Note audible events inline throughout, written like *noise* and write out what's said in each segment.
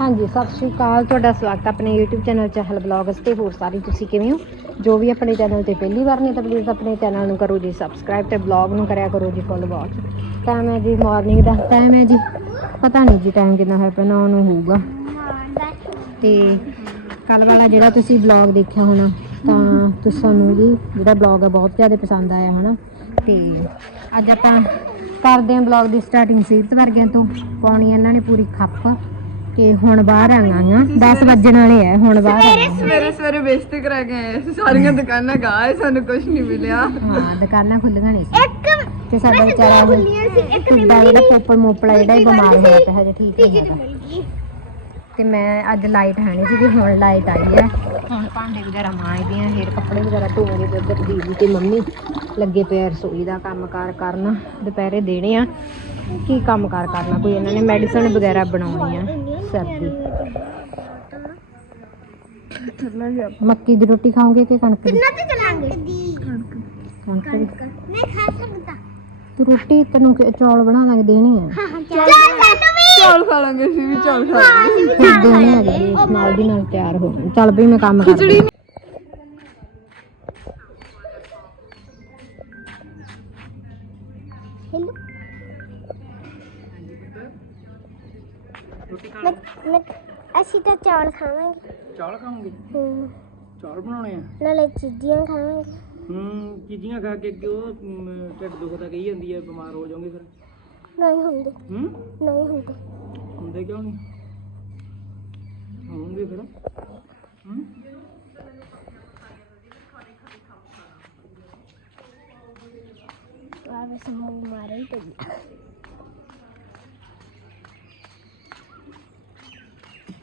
ਹਾਂਜੀ, ਸਤਿ ਸ਼੍ਰੀ ਅਕਾਲ। ਤੁਹਾਡਾ ਸਵਾਗਤ ਹੈ ਆਪਣੇ YouTube ਚੈਨਲ ਚਹਿਲ ਬਲੌਗਸ ਤੇ। ਹੋਰ ਸਾਰੇ ਤੁਸੀਂ ਕਿਵੇਂ ਹੋ? ਜੋ ਵੀ ਆਪਣੇ ਚੈਨਲ ਤੇ ਪਹਿਲੀ ਵਾਰ ਨੇ ਤਾਂ ਪਲੀਜ਼ ਆਪਣੇ ਚੈਨਲ ਨੂੰ ਕਰੋ ਜੀ ਸਬਸਕ੍ਰਾਈਬ ਤੇ ਬਲੌਗ ਨੂੰ ਕਰਿਆ ਕਰੋ ਜੀ ਫੁੱਲ ਵਾਚ ਟਾਈਮ ਹੈ ਜੀ ਮਾਰਨਿੰਗ ਦਾ। ਟਾਈਮ ਹੈ ਜੀ, ਪਤਾ ਨਹੀਂ ਜੀ ਟਾਈਮ ਕਿੰਨਾ ਹੈ ਪਹਿਲਾਂ ਉਹਨੂੰ ਹੋਊਗਾ। ਤੇ ਕੱਲ ਵਾਲਾ ਜਿਹੜਾ ਤੁਸੀਂ ਬਲੌਗ ਦੇਖਿਆ ਹੋਣਾ, ਤਾਂ ਤੁਸੀਂ, ਸਾਨੂੰ ਜੀ ਜਿਹੜਾ ਬਲੌਗ ਹੈ ਬਹੁਤ ਜ਼ਿਆਦਾ ਪਸੰਦ ਆਇਆ, ਹਨਾ? ਤੇ ਅੱਜ ਆਪਾਂ ਕਰਦੇ ਹਾਂ ਬਲੌਗ ਦੀ ਸਟਾਰਟਿੰਗ ਸੀਰਤ ਵਰਗਿਆਂ ਤੋਂ। ਪਾਉਣੀ ਇਹਨਾਂ ਨੇ ਪੂਰੀ ਖੱਪ। ਕਿ ਹੁਣ ਬਾਹਰ ਆਂਗਾਂ 10 ਵੱਜਣ ਵਾਲੇ ਆ ਹੁਣ ਬਾਹਰ ਆਂਗਾਂ ਸਵੇਰੇ ਸਵੇਰੇ ਬੇਇੱਜ਼ਤੀ ਕਰਾ ਕੇ ਆਏ ਅਸੀਂ ਸਾਰੀਆਂ ਦੁਕਾਨਾਂ ਗਾਏ ਸਾਨੂੰ ਕੁਝ ਨਹੀਂ ਮਿਲਿਆ। ਹਾਂ ਦੁਕਾਨਾਂ ਖੁੱਲੀਆਂ ਨਹੀਂ ਸੀ। ਤੇ ਸਾਡਾ ਵਿਚਾਰਾ ਕਿੱਡਾ ਜਿਹੜਾ ਪੋਪਲ ਮੋਪਲਾ ਜਿਹੜਾ ਇਹ ਬਿਮਾਰ ਹੋਇਆ ਪਿਆ ਹਜੇ ਠੀਕ ਨਹੀਂ ਹੈਗਾ ਤੇ ਮੈਂ ਅੱਜ ਲਾਈਟ ਹੈ ਨਹੀਂ ਸੀਗੀ ਹੁਣ ਲਾਈਟ ਆਈ ਹੈ। ਹੁਣ ਭਾਂਡੇ ਵਗੈਰਾ ਮਾਂਜਦੇ ਆ ਫੇਰ ਕੱਪੜੇ ਵਗੈਰਾ ਧੋਣਗੇ ਤੇ ਉੱਧਰ ਦੀਦੀ ਤੇ ਮੰਮੀ ਲੱਗੇ ਪਏ ਆ ਰਸੋਈ ਦਾ ਕੰਮ ਕਾਰ ਕਰਨ। ਦੁਪਹਿਰੇ ਦੇਣੇ ਆ ਕੀ ਕੰਮ ਕਾਰ ਕਰਨਾ ਕੋਈ ਇਹਨਾਂ ਨੇ ਮੈਡੀਸਨ ਵਗੈਰਾ ਬਣਾਉਣੀ ਆ। ਮੱਕੀ ਦੀ ਰੋਟੀ ਖਾਓਗੇ ਕਿ ਕਣਕ ਦੀ? ਤੇ ਚਲਾਂਗੇ? ਕਣਕ ਦੀ। ਮੈਂ ਖਾ ਸਕਦਾ। ਤੂੰ ਰੋਟੀ ਤੈਨੂੰ ਕਿ- ਚੌਲ ਬਣਾ ਲਾਂਗੇ ਦੇਣੀ ਆ। ਹਾਂ ਚੱਲ। ਚੌਲ ਖਾ ਲਾਂਗੇ ਅਸੀਂ ਵੀ ਚੌਲ ਖਾ ਲਾਂਗੇ। ਦੇਣੇ ਆ ਨਾਲ ਦੀ ਨਾਲ ਤਿਆਰ ਹੋ ਚੱਲ ਵੀ ਮੈਂ ਕੰਮ ਕਰਦੀ ਮੈਂ ਅਸੀਂ ਤਾਂ ਚੌਲ ਖਾਵਾਂਗੇ। ਚੌਲ ਖਾਓਗੇ? ਹੂੰ। ਚੌਲ ਬਣਾਉਣੇ ਆ? ਨਾਲੇ ਚੀਜ਼ੀਆਂ ਖਾਵਾਂਗੇ। ਹੂੰ ਚੀਜ਼ੀਆਂ ਖਾ ਕੇ ਕਿਉਂ ਮ, ਢਿੱਡ ਦੁਖਦਾ ਕਹੀ ਜਾਂਦੀ ਹੈ ਬਿਮਾਰ ਹੋ ਜਾਓਗੇ ਫਿਰ। ਨਹੀਂ ਹੁੰਦੇ। ਹੂੰ? ਨਹੀਂ ਹੁੰਦੇ। ਹੁੰਦੇ ਕਿਉਂ ਨਹੀਂ? ਹੋਣਗੇ ਫਿਰ। ਹੂੰ? ਆਵੇ ਸਮੂਹ ਮਾਰੇ ਹੀ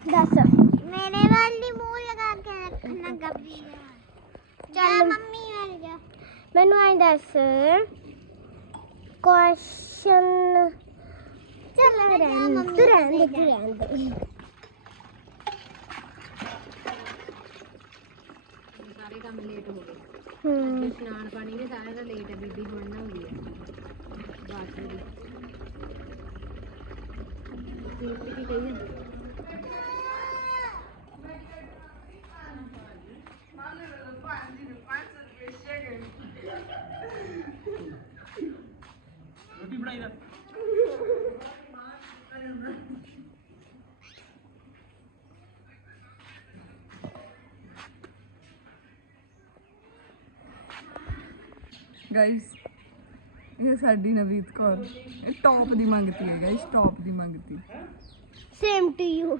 ਦੱਸ। ਮੇਰੇ ਵਾਲੀ ਮੂੰਹ ਲਗਾ ਕੇ ਰੱਖਣਾ ਗੱਬੀ ਚੱਲ ਮੰਮੀ ਵਾਲ ਜਾ। ਮੈਨੂੰ ਆਈ ਦੱਸ। ਕੁਐਸਚਨ ਚੱਲ ਰਹਿਣ ਤੂੰ ਰਹਿਣ ਦੇ ਤੂੰ ਰਹਿਣ ਦੇ। ਸਾਰੇ ਕੰਮ ਲੇਟ ਹੋ ਗਏ। ਹੂੰ। ਇਸ਼ਨਾਨ ਪਾਣੀ ਵੀ ਸਾਰਿਆਂ ਦਾ ਲੇਟ ਹੈ ਬੀਬੀ ਹੁਣ ਨਾ ਹੁੰਦੀ ਹੈ। ਬਾਕੀ ਦੀ। ਕੀ ਕੀ ਕਹੀ ਜਾਂਦੀ ਰੋਟੀ ਬਣਾਈ ਦਾ ਗਾਇਸ ਇਹ ਸਾਡੀ ਨਵੀਤ ਕੌਰ। ਇਹ ਟੌਪ ਦੀ ਮੰਗਤੀ ਹੈ ਗਾਇਸ ਟੌਪ ਦੀ ਮੰਗਤੀ। ਸੇਮ ਟੂ ਯੂ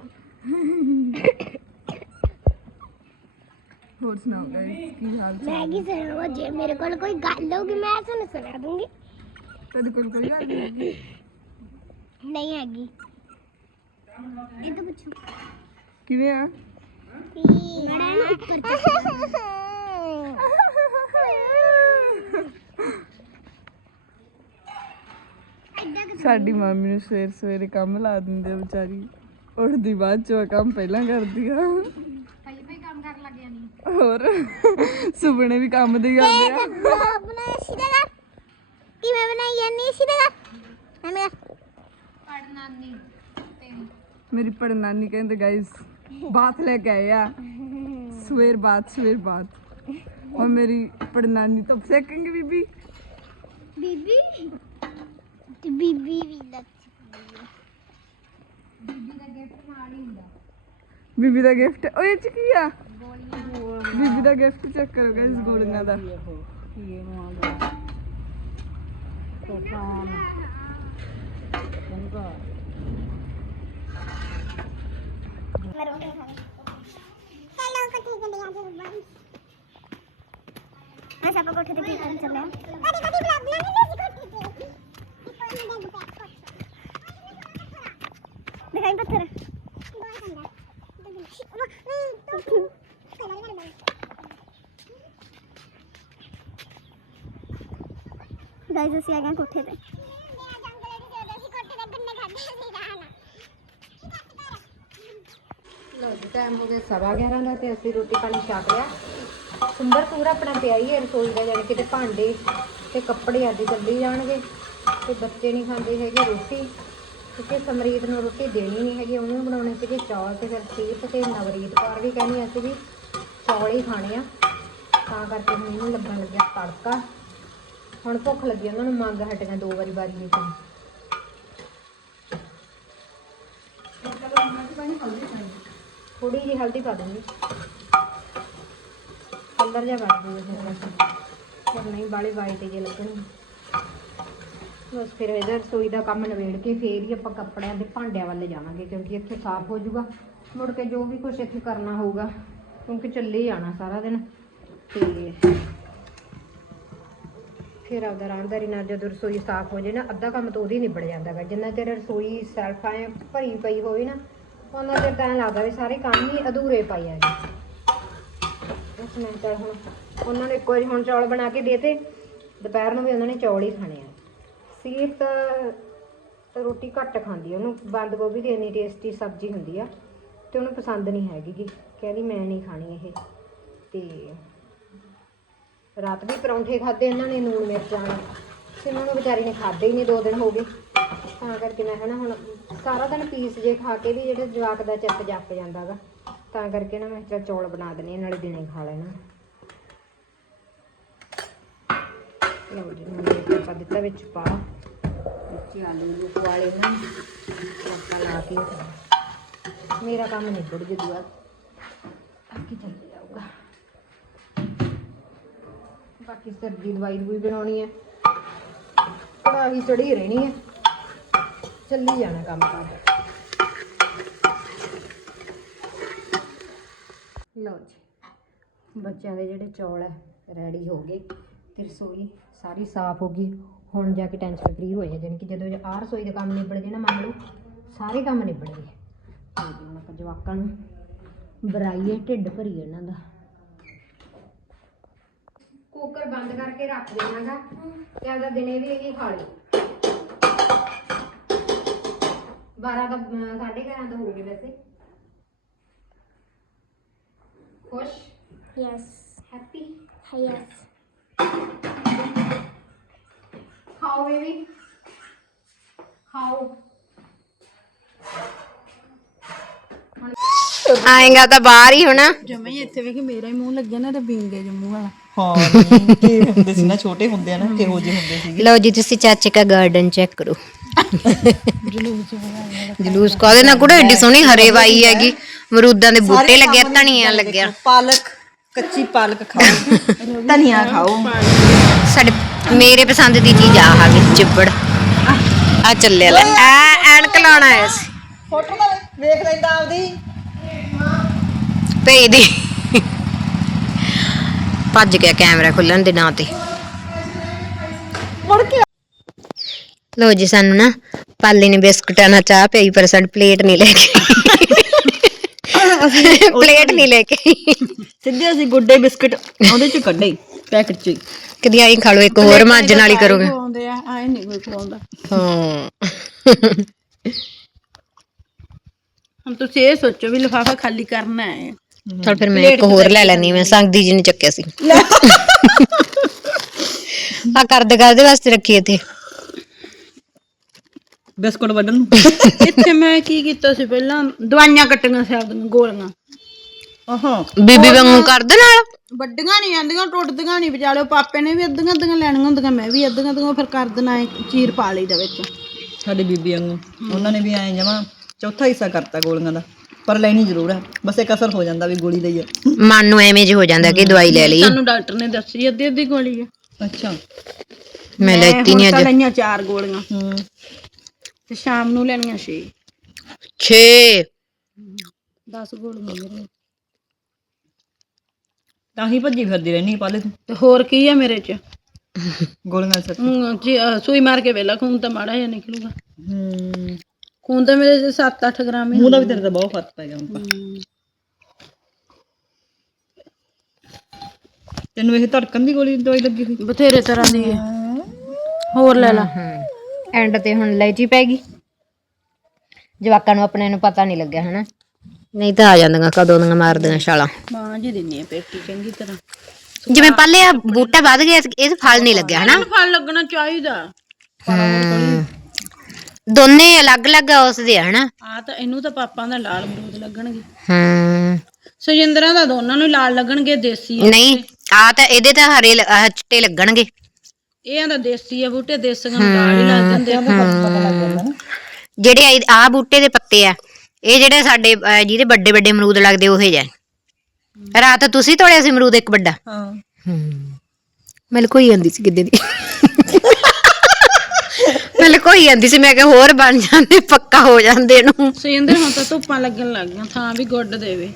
ਹੋਰ ਸੁਣਾਓ ਗਾਇਸ ਕੀ ਹਾਲ ਚਾਲ? ਮੈਂ ਕੀ ਸੁਣਾਵਾਂ? ਜੇ ਮੇਰੇ ਕੋਲ ਕੋਈ ਗੱਲ ਹੋਊਗੀ ਮੈਂ ਤੁਹਾਨੂੰ ਸੁਣਾ ਦੂੰਗੀ। ਤੇਰੇ ਕੋਲ ਕੋਈ ਗੱਲ ਨਹੀਂ ਹੈਗੀ? ਨਹੀਂ ਹੈਗੀ। ਇਹ ਤਾਂ ਪੁੱਛੋ। ਕਿਵੇਂ ਆ? ਬੜਾ ਉੱਪਰ *laughs* ਸਾਡੀ ਮਾਮੀ ਨੂੰ ਸਵੇਰ ਸਵੇਰੇ ਕੰਮ ਲਾ ਦਿੰਦੇ ਆ ਵਿਚਾਰੀ। ਉੱਠਦੀ ਬਾਅਦ ਚੋਂ ਕੰਮ ਪਹਿਲਾਂ ਕਰਦੀ ਆ। ਕੰਮ ਕਰਨ ਹੋਰ ਸੁਪਨੇ ਵੀ ਕੰਮ ਦੇ ਹੀ ਆਉਂਦੇ ਆ। ਆਪਣਾ ਸਿੱਧਾ ਕਰ ਕਿਵੇਂ ਬਣਾਈ ਜਾਨੀ ਸਿੱਧਾ ਕਰ ਮੈਂ ਪੜਨਾ ਨਹੀਂ ਤੇ ਮੇਰੀ ਪੜਨਾਨੀ ਕਹਿੰਦੇ ਗਾਇਸ ਬਾਤ ਲੈ ਕੇ ਆਏ ਆ। ਸਵੇਰ ਬਾਤ ਸਵੇਰ ਬਾਤ। ਔਰ ਮੇਰੀ ਪੜਨਾਨੀ ਤਾਂ ਸੇਕੇਂਗੇ ਬੀਬੀ। ਬੀਬੀ? ਤੇ ਬੀਬੀ ਵੀ ਲੱਗ ਬੀਬੀ ਦਾ ਗਿਫਟ ਓਏ ਇਹ ਚ ਕੀ ਆ? ਬੀਬੀ ਦਾ ਗਿਫਟ ਚੈੱਕ ਕਰੋ ਗਾਇਸ ਗੋਲੀਆਂ ਦਾ। ਹੈਲੋ ਕੋਠੇ ਤੇ ਲਿਆ ਦੇ ਬਾਈ ਮੈਂ ਸਭ ਕੋਠੇ ਤੇ ਕੀ ਕਰਨ ਚੱਲੇ? ਕਦੀ ਕਦੀ ਬਲੌਗ ਬਣਾਉਂਦੇ ਨੇ ਅਸੀਂ ਕੋਠੇ ਤੇ ਦਿਖਾਈ ਪੱਥਰ ਗਾਇਸ ਅਸੀਂ ਆ ਗਏ ਕੋਠੇ ਤੇ। ਲੋ ਜੀ ਟਾਈਮ ਹੋ ਗਿਆ ਸਵਾ 11 ਦਾ ਤੇ ਅਸੀਂ ਰੋਟੀ ਪਾਣੀ ਛਕ ਲਿਆ। ਸੁੰਦਰ ਪੂਰਾ ਆਪਣਾ ਪਿਆ ਹੀ ਹੈ ਰਸੋਈ ਦਾ ਜਾਣੀ ਕਿਤੇ ਭਾਂਡੇ ਤੇ ਕੱਪੜੇ ਆਦਿ ਚੱਲੀ ਜਾਣਗੇ। ਤੇ ਬੱਚੇ ਨਹੀਂ ਖਾਂਦੇ ਹੈਗੇ ਰੋਟੀ ਕਿਉਂਕਿ ਸਮਰੀਤ ਨੂੰ ਰੋਟੀ ਦੇਣੀ ਨਹੀਂ ਹੈਗੀ, ਉਹਨੂੰ ਬਣਾਉਣੇ ਸੀਗੇ ਚੌਲ ਤੇ ਫਿਰ ਸੀਤ ਤੇ ਨਵਰੀਤ ਕੌਰ ਵੀ ਕਹਿੰਦੀ ਅਸੀਂ ਵੀ ਚੌਲ ਹੀ ਖਾਣੇ ਆ। ਤਾਂ ਕਰਕੇ ਹੁਣ ਇਹਨੂੰ ਲੱਗਣ ਲੱਗਿਆ ਤੜਕਾ। ਹੁਣ ਭੁੱਖ ਲੱਗੀ ਉਹਨਾਂ ਨੂੰ ਮੰਗ ਹਟੀਆਂ ਦੋ ਵਾਰੀ ਵਾਰੀ ਨਹੀਂ ਵਿੱਚ ਥੋੜੀ ਜਿਹੀ ਹਲਦੀ ਪਾ ਦੂੰਗੀ ਕਲਰ ਜਿਹਾ ਕਰ ਦੂੰਗੀ ਫਿਰ। ਬਸ ਫਿਰ ਨਹੀਂ, ਬਾਲੀ ਵਾਈਟ ਜੇ ਲੱਗਣਗੇ। ਬਸ ਫਿਰ ਇਹਦਾ ਰਸੋਈ ਦਾ ਕੰਮ ਨਿਬੇੜ ਕੇ ਫੇਰ ਹੀ ਆਪਾਂ ਕੱਪੜਿਆਂ ਦੇ ਭਾਂਡਿਆਂ ਵੱਲ ਜਾਵਾਂਗੇ, ਕਿਉਂਕਿ ਇੱਥੇ ਸਾਫ਼ ਹੋ ਜਾਊਗਾ। ਮੁੜ ਕੇ ਜੋ ਵੀ ਕੁਝ ਇੱਥੇ ਕਰਨਾ ਹੋਊਗਾ, ਕਿਉਂਕਿ ਚੱਲੇ ਹੀ ਆਣਾ ਸਾਰਾ ਦਿਨ। ਤੇ ਫਿਰ ਆਪਦਾ ਆਰਾਮਦਾਰੀ ਨਾਲ ਜਦੋਂ ਰਸੋਈ ਸਾਫ਼ ਹੋ ਜੇ ਨਾ, ਅੱਧਾ ਕੰਮ ਤਾਂ ਉਹਦੀ ਨਿਬੜ ਜਾਂਦਾ ਗਾ। ਜਿੰਨਾ ਚਿਰ ਰਸੋਈ ਸੈਲਫਾਂ ਭਰੀ ਪਈ ਹੋਵੇ ਨਾ, ਉਹਨਾਂ ਚਿਰ ਤਾਂ ਲੱਗਦਾ ਵੀ ਸਾਰੇ ਕੰਮ ਹੀ ਅਧੂਰੇ ਪਏ ਹੈਗੇ ਉਸ ਨੇ ਹੁਣ, ਉਹਨਾਂ ਨੇ ਇੱਕ ਵਾਰੀ ਹੁਣ ਚੌਲ ਬਣਾ ਕੇ ਦੇਤੇ, ਦੁਪਹਿਰ ਨੂੰ ਵੀ ਉਹਨਾਂ ਨੇ ਚੌਲ ਹੀ ਖਾਣੇ ਆ। ਸੀਰਤ ਰੋਟੀ ਘੱਟ ਖਾਂਦੀ ਉਹਨੂੰ ਬੰਦ ਗੋਭੀ ਦੀ ਇੰਨੀ ਟੇਸਟੀ ਸਬਜ਼ੀ ਹੁੰਦੀ ਆ ਤੇ ਉਹਨੂੰ ਪਸੰਦ ਨਹੀਂ ਹੈਗੀ ਗੀ। ਕਹਿੰਦੀ ਮੈਂ ਨਹੀਂ ਖਾਣੀ ਇਹ। ਤੇ ਰਾਤ ਵੀ ਪਰੌਂਠੇ ਖਾਦੇ ਇਹਨਾਂ ਨੇ, ਨੂਣ ਮਿਰਚਾਂ ਨਾਲ ਨੂੰ ਵਿਚਾਰੀ ਨੇ ਖਾਦੇ ਹੀ ਨਹੀਂ, ਦੋ ਦਿਨ ਹੋ ਗਏ। ਤਾਂ ਕਰਕੇ ਮੈਂ ਹਨਾ ਹੁਣ ਸਾਰਾ ਦਿਨ ਪੀਸ ਜੇ ਖਾ ਕੇ ਵੀ ਜਿਹੜੇ ਜਵਾਕ ਦਾ ਚਿੱਤ ਜੱਪ ਜਾਂਦਾ ਗਾ, ਤਾਂ ਕਰਕੇ ਨਾ ਮੈਂ ਕਿਹਾ ਚੱਲ ਚੌਲ ਬਣਾ ਦਨੇ ਨਾਲੇ ਦਿਨੇ ਖਾ ਲੈਣਾ। ਲਓ ਜੀ, ਹੁਣ ਆਪਾਂ ਦਿੱਤਾ ਵਿੱਚ ਪਾ। ਵਿੱਚ ਆਲੂ ਨੂੰ ਪਵਾ ਲੈਣਾ ਆਪਾਂ ਲਾ ਕੇ ਮੇਰਾ ਕੰਮ ਨਿਬੜ ਜੂਗਾ ਬਾਕੀ ਚੱਲ ਜਾਊਗਾ। ਬਾਕੀ ਸਰਦੀ ਦਵਾਈ ਵੀ ਬਣਾਉਣੀ ਹੈ ਕੜਾਹੀ ਚੜੀ ਰਹਿਣੀ ਹੈ ਚੱਲੀ ਜਾਣਾ ਕੰਮ ਕਰ ਲਓ ਜੀ, ਬੱਚਿਆਂ ਦੇ ਜਿਹੜੇ ਚੌਲ ਹੈ ਰੈਡੀ ਹੋ ਗਏ ਤੇ ਰਸੋਈ ਸਾਰੀ ਸਾਫ਼ ਹੋ ਗਈ। ਹੁਣ ਜਾ ਕੇ ਟੈਨਸ਼ਨ ਫ੍ਰੀ ਹੋਏ ਆ ਜਾਣੀ ਕਿ ਜਦੋਂ ਆਹ ਰਸੋਈ ਦਾ ਕੰਮ ਨਿਬੜ ਜੇ ਨਾ ਮੰਨ ਲਓ ਸਾਰੇ ਕੰਮ ਨਿਬੜ ਗਏ। ਹਾਂ ਆਪਾਂ ਜਵਾਕਾਂ ਨੂੰ ਬਰਾਈਏ ਢਿੱਡ ਭਰੀਏ ਇਹਨਾਂ ਦਾ। ਕੁੱਕਰ ਬੰਦ ਕਰਕੇ ਰੱਖ ਦੇਣਾਗਾ ਤੇ ਆਪਦਾ ਦਿਨੇ ਵੀ ਇਹੀ ਖਾ ਲਿਓ 12 ਦਾ ਅਮ, ਸਾਢੇ 11 ਦਾ ਹੋ ਗਏ ਵੈਸੇ। ਖੁਸ਼? ਯੈਸ ਹੈਪੀ ਯੈਸ ਖਾਓ ਬੇਬੀ ਖਾਓ। ਆਏਗਾ ਤਾਂ ਬਾਹਰ ਹੀ ਹੋਣਾ। ਜਮੇ ਹੀ ਇੱਥੇ ਵੇਖ ਮੇਰਾ ਹੀ ਮੂੰਹ ਲੱਗਿਆ ਨਾ ਤੇ ਬਿੰਗੇ ਜੰਮੂ ਵਾਲਾ। ਹਾਂ ਕੀ ਹੁੰਦੇ ਸੀ ਨਾ ਛੋਟੇ ਹੁੰਦੇ ਆ ਨਾ ਕਿਹੋ ਜਿਹੇ ਹੁੰਦੇ ਸੀ ਲਓ ਜੀ ਤੁਸੀਂ ਚਾਚੇ ਦਾ ਗਾਰਡਨ ਚੈੱਕ ਕਰੋ। ਜਲੂਸ ਕਾਦੇ ਨਾ ਕੁੜੇ ਏਡੀ ਸੋਹਣੀ ਹਰੇ ਵਾਈ ਹੈਗੀ। ਅਮਰੂਦਾਂ ਦੇ ਬੂਟੇ ਲੱਗੇ ਧਣੀਆਂ ਲੱਗਿਆ। ਪਾਲਕ ਕੱਚੀ ਪਾਲਕ ਖਾਓ। ਧਨੀਆ ਖਾਓ। ਸਾਡੇ ਮੇਰੇ ਪਸੰਦ ਦੀ ਚੀਜ਼ ਆ ਆ ਗਈ ਚਿੱਬੜ। ਆ ਚੱਲਿਆ ਲੈ ਐ ਐਨਕ ਲਾਉਣਾ ਆਇਆ ਸੀ ਫੋਟੋ ਤਾਂ ਵੇਖ ਲੈਂਦਾ ਆਪਦੀ। ਭੇਜ ਦੇ। ਭੱਜ ਗਿਆ ਕੈਮਰਾ ਖੁੱਲਣ ਦੇ ਨਾਂ ਤੇ। ਮੁੜ ਕੇ ਲੋ ਜੀ ਸਾਨੂੰ ਨਾ ਪਾਲੀ ਨੇ ਬਿਸਕੁਟਾਂ ਨਾਲ ਚਾਹ ਪਈ ਪਰ ਸਾਡੀ ਪਲੇਟ ਨਹੀਂ ਲੈ ਕੇ *laughs* ਪਲੇਟ ਨਹੀਂ ਲੈ ਕੇ ਸਿੱਧੇ ਅਸੀਂ ਗੁੱਡੇ ਬਿਸਕਟ ਉਹਦੇ ਚ ਕੱਢੇ। ਪੈਕਟ ਚ ਹੀ। ਕਦੀ ਆਈ ਖਾ ਲਓ ਇੱਕ ਹੋਰ ਮਾਂਜ ਨਾਲ ਹੀ ਕਰੋਗੇ। ਆਉਂਦੇ ਆ ਆਏ ਨਹੀਂ ਕੋਈ ਖਵਾਉਂਦਾ। ਹਾਂ। ਹੁਣ ਤੁਸੀਂ ਇਹ ਸੋਚੋ ਵੀ ਲਿਫਾਫਾ ਖਾਲੀ ਕਰਨਾ ਹੈ। ਚਲ ਫਿਰ ਮੈਂ ਇੱਕ ਹੋਰ ਲੈ ਲੈਣੀ ਮੈਂ ਸੰਗਦੀ ਜੀ ਨੇ ਚੱਕਿਆ ਸੀ। ਆ ਕਰਦੇ ਕਰਦੇ ਵਾਸਤੇ ਰੱਖੀ ਇੱਥੇ। ਬਿਸਕੁਟ ਵੱਢਣ ਨੂੰ। ਇੱਥੇ ਮੈਂ ਕੀ ਕੀਤਾ ਸੀ ਪਹਿਲਾਂ ਦਵਾਈਆਂ ਕੱਟੀਆਂ ਸੀ ਆਪਦੀਆਂ ਗੋਲੀਆਂ। ਆਹਾਂ। ਬੀਬੀ ਵਾਂਗੂ ਕਰਦੇ ਨਾਲ? ਵੱਡੀਆਂ ਨਹੀਂ ਜਾਂਦੀਆਂ ਟੁੱਟਦੀਆਂ ਨਹੀਂ ਵਿਚਾਲੇ ਪਾਪੇ ਨੇ ਵੀ ਅੱਧੀਆਂ ਅੱਧੀਆਂ ਲੈਣੀਆਂ ਹੁੰਦੀਆਂ ਮੈਂ ਵੀ ਅੱਧੀਆਂ ਅੱਧੀਆਂ ਫਿਰ ਕਰ ਦੇਣਾ ਹੈ ਚੀਰ ਪਾ ਲਈਦਾ ਵਿੱਚ। ਸਾਡੇ ਬੀਬੀ ਵਾਂਗੂ। ਉਹਨਾਂ ਨੇ ਵੀ ਐਂ ਜਮਾ ਚੌਥਾ ਹਿੱਸਾ ਕਰਤਾ ਗੋਲੀਆਂ ਦਾ ਪਰ ਲੈਣੀ ਜ਼ਰੂਰ ਹੈ। ਬਸ ਇੱਕ ਅਸਰ ਹੋ ਜਾਂਦਾ ਵੀ ਗੋਲੀ ਲਈ ਹੈ ਮਨ ਨੂੰ ਐਵੇਂ ਜਿਹਾ ਹੋ ਜਾਂਦਾ ਕਿ ਦਵਾਈ ਲੈ ਲਈ ਸਾਨੂੰ ਡਾਕਟਰ ਨੇ ਦੱਸੀ ਅੱਧੀ ਅੱਧੀ ਗੋਲੀ ਹੈ ਅੱਛਾ। ਮੈਂ ਲੈਤੀ ਨਹੀਂ ਅੱਜ। ਲਈਆਂ ਚਾਰ ਗੋਲੀਆਂ। ਹੂੰ। ਤੇ ਸ਼ਾਮ ਨੂੰ ਲੈਣੀਆਂ 6 6 10 ਗੋਲੀਆਂ। ਮੇਰੀਆਂ ਤਾਂ ਹੀ ਭੱਜੀ ਫਿਰਦੀ ਰਹਿਣੀ ਪਾਲੇ ਤੂੰ। ਤੇ ਹੋਰ ਕੀ ਆ ਮੇਰੇ ਚ? ਗੋਲੀਆਂ ਸੱਟ। ਹੁਣ ਜੀ, ਅਹ, ਸੂਈ ਮਾਰ ਕੇ ਵੇਲਾ ਖੂਨ ਤਾਂ ਮਾੜਾ ਜਿਹਾ ਨਿਕਲੂਗਾ। ਹੂੰ। ਖੂਨ ਤਾਂ ਮੇਰੇ 7-8 ਗ੍ਰਾਮ ਹੀ ਮੂੰਹ ਦਾ ਵੀ ਤੇਰੇ ਤਾਂ ਬਹੁਤ ਫ਼ਰਕ ਪੈ ਗਿਆ ਹੁਣ ਤਾਂ। ਹੂੰ। ਤੈਨੂੰ ਇਹ ਧੜਕਣ ਦੀ ਗੋਲੀ ਦੀ ਦਵਾਈ ਲੱਗੀ ਸੀ? ਬਥੇਰੇ ਤਰ੍ਹਾਂ ਦੀ ਹੈ ਹੋਰ ਲੈ ਲਾ। ਐਂਡ ਤੇ ਹੁਣ ਲੈਚੀ ਪੈ ਗਈ। ਜਵਾਕਾਂ ਨੂੰ ਆਪਣੇ ਨੂੰ ਪਤਾ ਨਹੀਂ ਲੱਗਿਆ ਹਨਾ? ਨਹੀਂ ਤਾਂ ਆ ਜਾਂਦੀਆਂ ਕਦੋਂ ਦੀਆਂ ਮਾਰਦੀਆਂ ਛਾਲਾਂ। ਮਾਂ ਜੀ ਦਿੰਨੀ ਆ ਪੇਟੀ ਚੰਗੀ ਤਰ੍ਹਾਂ। ਜਿਵੇਂ ਪਹਿਲੇ ਆ ਬੂਟਾ ਵੱਧ ਗਿਆ ਇਹ ਫਲ ਨਹੀਂ ਲੱਗਿਆ ਹਨਾ? ਫਲ ਲੱਗਣਾ ਚਾਹੀਦਾ। ਦੋਨੇ ਅਲੱਗ-ਅਲੱਗ ਉਸ ਦੇ ਆ ਹਨਾ? ਆ ਤਾਂ ਇਹਨੂੰ ਤਾਂ ਪਾਪਾਂ ਦਾ ਲਾਲ ਅਮਰੂਦ ਲੱਗਣਗੇ। ਹੂੰ। ਸੁਜਿੰਦਰਾਂ ਦਾ ਦੋਨਾਂ ਨੂੰ ਲਾਲ ਲੱਗਣਗੇ ਦੇਸੀ ਆ। ਨਹੀਂ ਆ ਤਾਂ ਇਹਦੇ ਤਾਂ ਹਰੇ ਲ- ਆਹ ਚਿੱਟੇ ਲੱਗਣਗੇ। ਇਹ ਆਂਦਾ ਦੇਸੀ ਆ ਬੂਟੇ ਦੇਸੀਆਂ ਨੂੰ ਲਾਲ ਹੀ ਲੱਗ ਜਾਂਦੇ ਆ। ਜਿਹੜੇ ਆ ਬੂਟੇ ਦੇ ਪੱਤੇ ਆ। ਇਹ ਜਿਹੜੇ ਸਾਡੇ ਅਹ, ਜਿਹਦੇ ਵੱਡੇ ਵੱਡੇ ਅਮਰੂਦ ਲੱਗਦੇ ਉਹੇ ਜਿਹੇ। ਰਾਤ ਤੁਸੀਂ ਤੋੜਿਆ ਸੀ ਅਮਰੂਦ ਇੱਕ ਵੱਡਾ? ਹਾਂ। ਮੈਂ ਲਕੋਈ ਜਾਂਦੀ ਸੀ ਕਿੱਦੇ ਦੀ। ਮੈਂ ਲਕੋਈ ਜਾਂਦੀ ਸੀ ਮੈਂ ਕਿਹਾ ਹੋਰ ਬਣ ਜਾਂਦੇ ਪੱਕਾ ਹੋ ਜਾਂਦੇ ਇਹਨੂੰ। ਸੁਜਿੰਦਰ ਹੁਣ ਤਾਂ ਧੁੱਪਾਂ ਲੱਗਣ ਲੱਗ ਗਈਆਂ ਥਾਂ ਵੀ ਗੁੱਡ ਦੇਵੇ।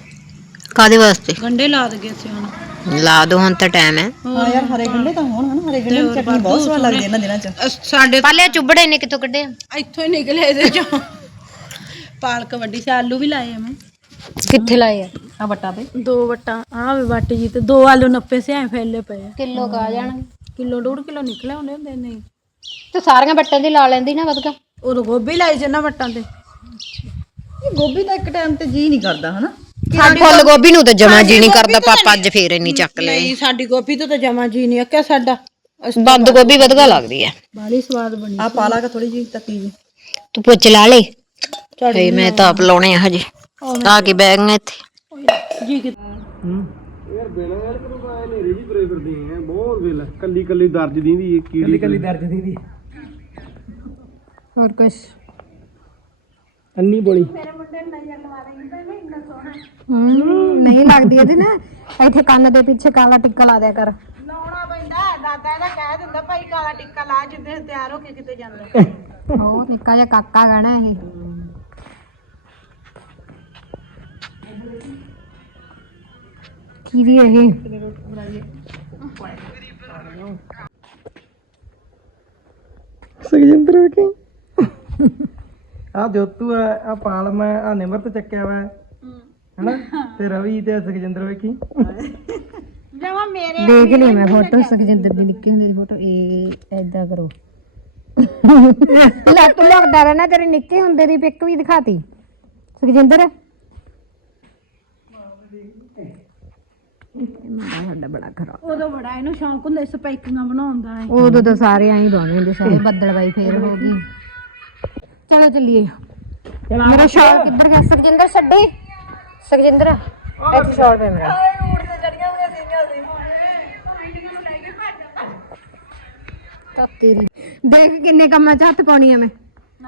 ਕਾਦੇ ਵਾਸਤੇ? ਗੰਡੇ ਲਾ ਦਗੇ ਇੱਥੇ ਹੁਣ। ਲਾ ਦੋ ਹੁਣ ਤਾਂ ਟਾਈਮ ਹੈ। ਹਾਂ ਯਾਰ ਹਰੇ ਗੰਡੇ ਤਾਂ ਹੋਣ ਹਨਾ? ਹਰੇ ਗੰਡੇ ਦੀ ਚਟਨੀ ਬਹੁਤ ਸਵਾਦ ਲੱਗਦੀ ਹੈ ਇਹਨਾਂ ਦਿਨਾਂ ਚ। ਅਹ ਸਾਡੇ ਪਾਲੇ ਚੁੱਬੜੇ ਨੇ ਕਿੱਥੋਂ ਕੱਢੇ ਆ? ਇੱਥੋਂ ਹੀ ਨਿਕਲੇ ਇਹਦੇ ਚੋਂ। ਪਾਲਕ ਵੱਡੀ ਸੀ ਆਲੂ ਵੀ ਲਾਏ ਆ ਮੈਂ। ਕਿੱਥੇ ਲਾਏ ਆ? ਆ ਵੱਟਾ ਤੇ। ਦੋ ਵਟਾਂ ਆਹ ਵੇ ਵੱਟ ਜੀ ਤੇ ਦੋ ਆਲੂ ਨੱਪੇ ਸੇ ਐ ਫੈਲੇ ਪਏ ਆ। ਕਿਲੋ ਕਾ ਜਾਣਗੇ। ਕਿਲੋ ਡੂਢ ਕਿਲੋ ਨਿਕਲੇ ਹੁੰਦੇ ਹੁੰਦੇ ਨਹੀਂ। ਤੇ ਸਾਰੀਆਂ ਬੱਟਾਂ ਦੀ ਲਾ ਲੈਂਦੀ ਨਾ ਵਧਗਾ ਉਦੋਂ ਗੋਭੀ ਲਾਈ ਸੀ ਨਾ ਵਟਾਂ ਤੇ। ਇਹ ਗੋਭੀ ਤਾਂ ਇੱਕ ਟਾਈਮ ਤੇ ਜੀ ਨਹੀਂ ਕਰਦਾ ਹਨਾ? ਫੁੱਲ ਗੋਭੀ ਨੂੰ ਤਾਂ ਜਮਾ ਜੀ ਨਹੀਂ ਕਰਦਾ ਪਾਪਾ ਅੱਜ ਫੇਰ ਇੰਨੀ ਚੱਕ ਲੈ ਨਹੀਂ ਸਾਡੀ ਗੋਭੀ ਤੋਂ ਤਾਂ ਜਮਾ ਜੀ ਨਹੀਂ ਅੱਕਿਆ ਸਾਡਾ। ਬੰਦ ਗੋਭੀ ਵਧਗਾ ਲੱਗਦੀ ਹੈ ਬਾਲੀ ਸਵਾਦ ਬਣੀ ਆ ਪਾਲਾ ਕਾ ਥੋੜੀ ਜੀ ਤੱਤੀ ਜੀ। ਤੂੰ ਪੁੱਛ ਲਾ ਲੈ। ਹੇ ਮੈਂ ਤਾਂ ਆਪ ਲਾਉਣੇ ਆ ਹਜੇ। ਆ ਕੇ ਬੈਗ ਨੇ ਇੱਥੇ। ਜੀ ਕਿ ਯਾਰ ਬਿਨਾਂ ਯਾਰ ਕਿਉਂ ਆਏ ਨੇਰੇ ਜੀ ਤੁਰੇ ਫਿਰਦੇ ਆ ਬਹੁਤ ਵੇਲਾ ਕੱਲੀ ਕੱਲੀ ਦਰਜ ਦੀਂਦੀ ਇਹ ਕੀੜੀ ਕੱਲੀ ਕੱਲੀ ਦਰਜ ਦੀਂਦੀ। ਹੋਰ ਕੁਛ? ਅੰਨੀ ਬੋਲੀ। ਨਹੀਂ ਲੱਗਦੀ ਇਹਦੇ ਨਾ। ਇੱਥੇ ਕੰਨ ਦੇ ਪਿੱਛੇ ਕਾਲਾ ਟਿੱਕਾ ਲਾ ਦਿਆ ਕਰ। ਲਾਉਣਾ ਪੈਂਦਾ ਦਾਦਾ ਇਹਦਾ ਕਹਿ ਦਿੰਦਾ ਭਾਈ ਕਾਲਾ ਟਿੱਕਾ ਲਾ ਜਿੱਦੇ ਤਿਆਰ ਹੋ ਕੇ ਕਿਤੇ ਜਾਂਦਾ। ਉਹ ਨਿੱਕਾ ਜਿਹਾ ਕਾਕਾ ਗਾਣਾ ਇਹ। ਕੀ ਦੀ ਇਹ? ਸੁਖਜਿੰਦਰ ਕੀ। ਆ ਜੋਤੂ ਆ ਆ ਪਾਲਮ ਆ ਆਹ ਨਿਮਰਤ ਚੱਕਿਆ ਵਾ। ਹੈਨਾ? ਤੇ ਰਵੀ ਤੇ ਸੁਖਜਿੰਦਰ ਵੇਖੀ। ਜਮਾ ਮੇਰੇ ਦੇਖ ਲਈ ਮੈਂ ਫੋਟੋ ਸੁਖਜਿੰਦਰ ਦੀ ਨਿੱਕੀ ਹੁੰਦੀ ਦੀ ਫੋਟੋ ਇਹ ਐਦਾਂ ਕਰੋ। ਲੈ ਤੂੰ ਲੱਗਦਾ ਰਹਿਣਾ ਤੇਰੇ ਨਿੱਕੇ ਹੁੰਦੇ ਦੀ ਪਿਕ ਵੀ ਦਿਖਾਤੀ। ਸੁਖਜਿੰਦਰ? ਸਾਡਾ ਬੜਾ ਖਰਾਬ ਉਦੋਂ ਬੜਾ ਇਹਨੂੰ ਸ਼ੌਂਕ ਹੁੰਦਾ ਸੀ ਸਪੈਕਿੰਗਾਂ ਬਣਾਉਣ ਦਾ ਐ ਉਦੋਂ ਤਾਂ ਸਾਰੇ ਐਂ ਹੀ ਬਾਣੇ ਹੁੰਦੇ ਸਾਰੇ ਬੱਦਲਵਾਈ ਫੇਰ ਹੋ ਗਈ। ਚਲੋ ਚੱਲੀਏ। ਮੇਰਾ ਸ਼ਾਲ ਕਿੱਧਰ ਗਿਆ? ਸੁਖਜਿੰਦਰ ਛੱਡੀ? ਸੁਖਜਿੰਦਰ ਇੱਥੇ ਸ਼ਾਲ ਪੇ ਮੇਰਾ। ਤਾਂ ਤੇਰੀ ਦੇਖ ਕਿੰਨੇ ਕੰਮਾਂ 'ਚ ਹੱਥ ਪਾਉਣੀ ਆ ਮੈਂ।